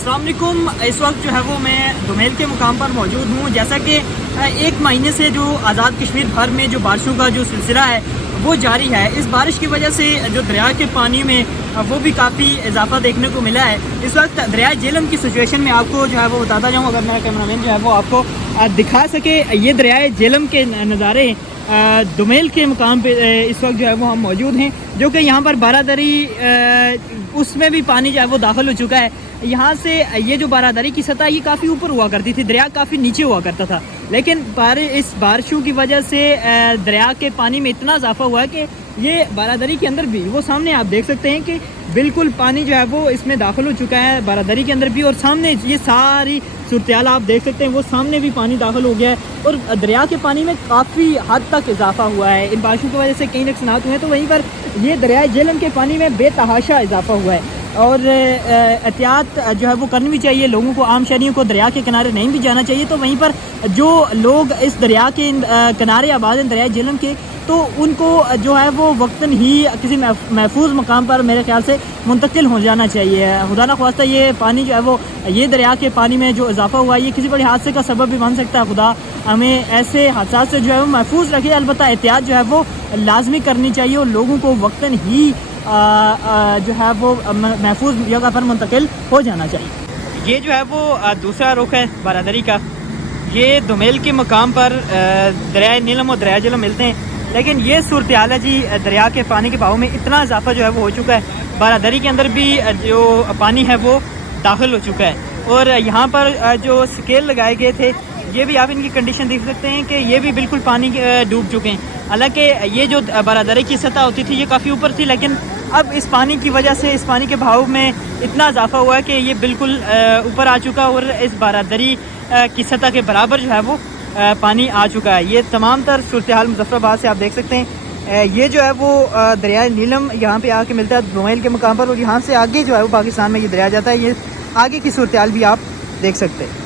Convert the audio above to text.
अस्सलाम वालेकुम। इस वक्त जो है वो मैं दुमेल के मुकाम पर मौजूद हूँ। जैसा कि एक महीने से जो आज़ाद कश्मीर भर में जो बारिशों का जो सिलसिला है वो जारी है। इस बारिश की वजह से जो दरिया के पानी में वो भी काफ़ी इजाफा देखने को मिला है। इस वक्त दरिया झेलम की सिचुएशन में आपको जो है वो बताता जाऊँ, अगर मेरा कैमरामैन जो है वो आपको दिखा सके। ये दरिया झेलम के नज़ारे दुमेल के मुकाम पे इस वक्त जो है वो हम मौजूद हैं, जो कि यहाँ पर बारादरी उसमें भी पानी जो है वो दाखिल हो चुका है। यहाँ से ये जो बारादरी की सतह ये काफ़ी ऊपर हुआ करती थी, दरिया काफ़ी नीचे हुआ करता था, लेकिन इस बारिशों की वजह से दरिया के पानी में इतना इजाफा हुआ है कि ये बारादरी के अंदर भी, वो सामने आप देख सकते हैं कि बिल्कुल पानी जो है वो इसमें दाखिल हो चुका है बारादरी के अंदर भी, और सामने ये सारी सूरत-ए-हाल आप देख सकते हैं, वो सामने भी पानी दाखिल हो गया है और दरिया के पानी में काफ़ी हद तक इजाफा हुआ है। इन बारिशों की वजह से कई नुकसानात हुए हैं, तो वहीं पर ये दरिया झेलम के पानी में बेतहाशा इजाफा हुआ है और एहतियात जो है वो करनी भी चाहिए लोगों को। आम शहरियों को दरिया के किनारे नहीं भी जाना चाहिए। तो वहीं पर जो लोग इस दरिया के किनारे आबाद हैं दरिया झेलम के, तो उनको जो है वो वक्तन ही किसी महफूज मकाम पर मेरे ख्याल से मुंतकिल हो जाना चाहिए। खुदा न ख्वास्ता ये पानी जो है वो, ये दरिया के पानी में जो इजाफा हुआ है ये किसी बड़े हादसे का सबब भी बन सकता है। खुदा हमें ऐसे हादसा से जो है वो महफूज रखे। अलबत्ता एहतियात जो है वो लाजमी करनी चाहिए और लोगों को वक्तन ही जो है वो महफूज जगह पर मुंतकिल हो जाना चाहिए। ये जो है वो दूसरा रुख है बारादरी का। ये दुमेल के मकाम पर दरिया नीलम और दरिया झेलम मिलते हैं, लेकिन ये सूरत हाल है जी, दरिया के पानी के बहाव में इतना इजाफा जो है वो हो चुका है, बारादरी के अंदर भी जो पानी है वो दाखिल हो चुका है। और यहाँ पर जो स्केल लगाए गए थे, ये भी आप इनकी कंडीशन देख सकते हैं कि ये भी बिल्कुल पानी डूब चुके हैं। हालांकि ये जो बारादरी की सतह होती थी ये काफ़ी ऊपर थी, लेकिन अब इस पानी की वजह से, इस पानी के बहाव में इतना इजाफा हुआ है कि ये बिल्कुल ऊपर आ चुका है और इस बारादरी की सतह के बराबर जो है वो पानी आ चुका है। ये तमाम तर सूरत हाल मुजफ्फराबाद से आप देख सकते हैं। ये जो है वो दरिया नीलम यहाँ पे आके मिलता है दुमेल के मुकाम पर, और यहाँ से आगे जो है वो पाकिस्तान में ये दरिया जाता है। ये आगे की सूरत हाल भी आप देख सकते हैं।